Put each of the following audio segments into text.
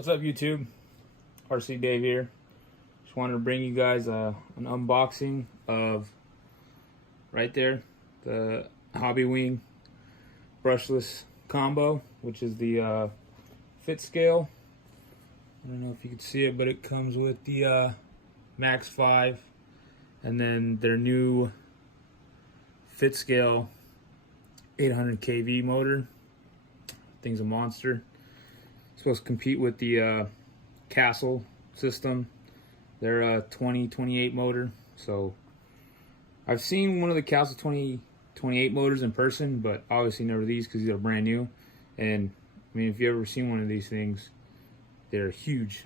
What's up, YouTube? RC Dave here. Just wanted to bring you guys an unboxing of right there the Hobbywing brushless combo, which is the fit scale. I don't know if you can see it, but it comes with the Max5 and then their new fit scale 800 kV motor. Thing's a monster. Supposed to compete with the Castle system, their 2028 motor. So I've seen one of the Castle 2028 motors in person, but obviously never these because these are brand new. And I mean, if you ever seen one of these things, they're huge.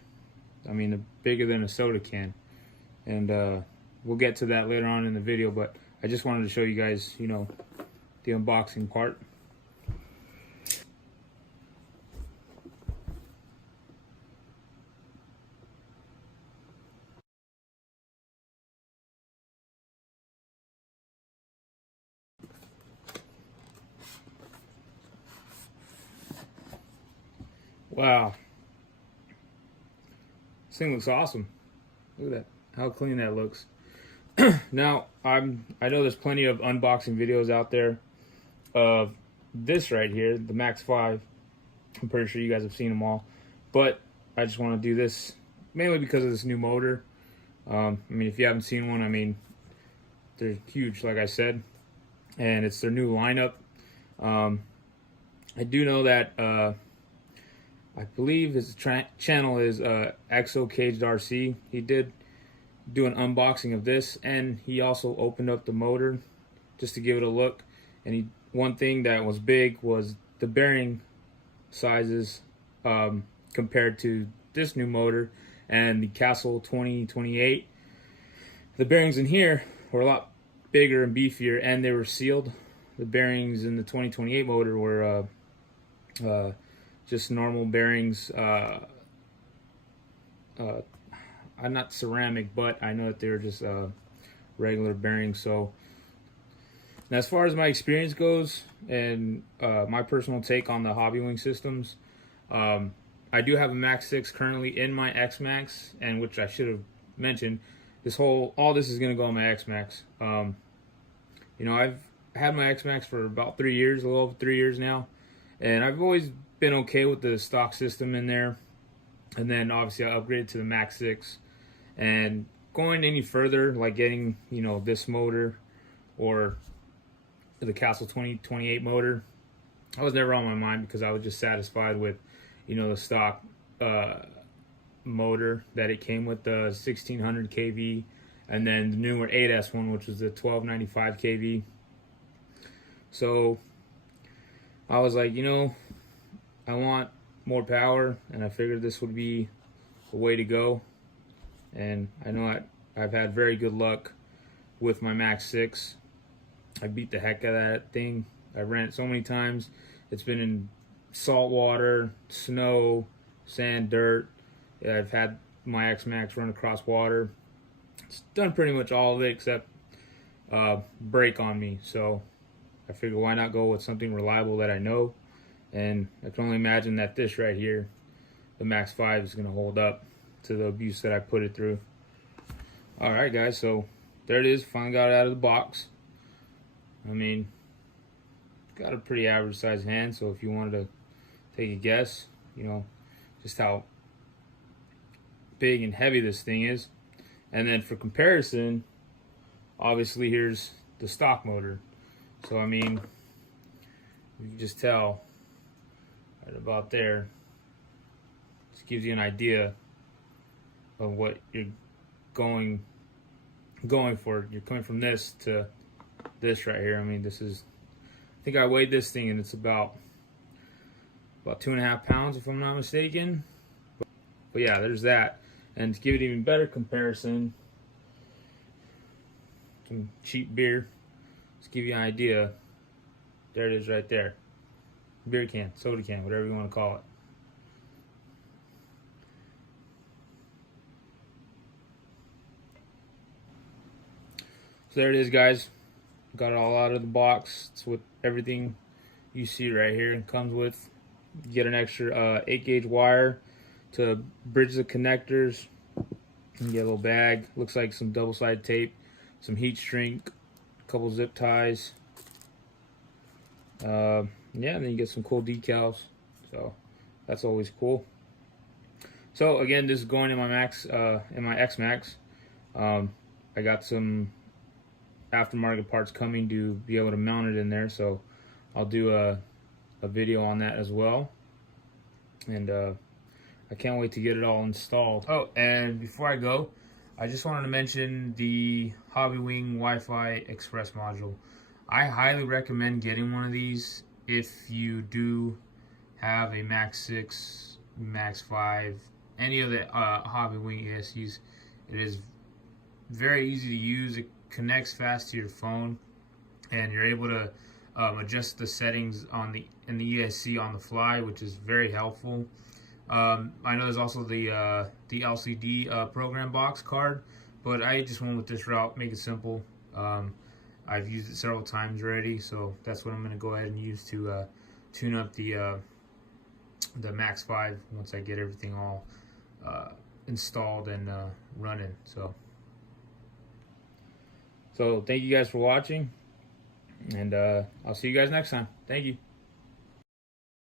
I mean, they're bigger than a soda can. And we'll get to that later on in the video, but I just wanted to show you guys, you know, the unboxing part. Wow, this thing looks awesome. Look at that, how clean that looks. Now, I know there's plenty of unboxing videos out there of this right here, the Max5. I'm pretty sure you guys have seen them all, but I just want to do this mainly because of this new motor. I mean, if you haven't seen one, I mean, they're huge, like I said, and it's their new lineup. I do know that I believe his channel is Exo Caged RC. He did do an unboxing of this, and he also opened up the motor just to give it a look. And one thing that was big was the bearing sizes compared to this new motor and the Castle 2028. The bearings in here were a lot bigger and beefier, and they were sealed. The bearings in the 2028 motor were just normal bearings. I'm not ceramic, but I know that they're just regular bearings. So, and as far as my experience goes, and my personal take on the Hobbywing systems, I do have a Max6 currently in my X-Max, and which I should have mentioned. All this is gonna go on my X-Max. You know, I've had my X-Max for about 3 years, a little over 3 years now, and I've always been okay with the stock system in there. And then obviously I upgraded to the Max6, and going any further, like getting, you know, this motor or the Castle 2028 motor, I was never on my mind because I was just satisfied with, you know, the stock motor that it came with, the 1600 kV, and then the newer 8S one, which was the 1295 kV. So I was like, you know, I want more power, and I figured this would be the way to go. And I know I've had very good luck with my Max6. I beat the heck out of that thing. I ran it so many times. It's been in salt water, snow, sand, dirt. I've had my X-Max run across water. It's done pretty much all of it except break on me. So I figured, why not go with something reliable that I know? And I can only imagine that this right here, the Max5, is going to hold up to the abuse that I put it through. Alright guys, so there it is. Finally got it out of the box. I mean, got a pretty average sized hand, so if you wanted to take a guess, you know, just how big and heavy this thing is. And then for comparison, obviously here's the stock motor. So I mean, you can just tell right about there. Just gives you an idea of what you're going for. You're coming from this to this right here. I mean, this is, I think I weighed this thing and it's about 2.5 pounds if I'm not mistaken. But yeah, there's that. And to give it even better comparison, some cheap beer. Just give you an idea. There it is right there. Beer can, soda can, whatever you want to call it. So there it is, guys. Got it all out of the box. It's with everything you see right here. It comes with, you get an extra 8 gauge wire to bridge the connectors. You get a little bag, looks like some double-sided tape, some heat shrink, a couple zip ties. Yeah, and then you get some cool decals. So that's always cool. So again, this is going in my X-Max. I got some aftermarket parts coming to be able to mount it in there, so I'll do a video on that as well. And I can't wait to get it all installed. Oh, and before I go, I just wanted to mention the Hobbywing Wi-Fi Express module. I highly recommend getting one of these if you do have a Max6, Max5, any of the Hobbywing ESCs. It is very easy to use. It connects fast to your phone, and you're able to adjust the settings in the ESC on the fly, which is very helpful. I know there's also the LCD program box card, but I just went with this route, make it simple. I've used it several times already, so that's what I'm going to go ahead and use to tune up the Max5 once I get everything all installed and running. So thank you guys for watching, and I'll see you guys next time. Thank you.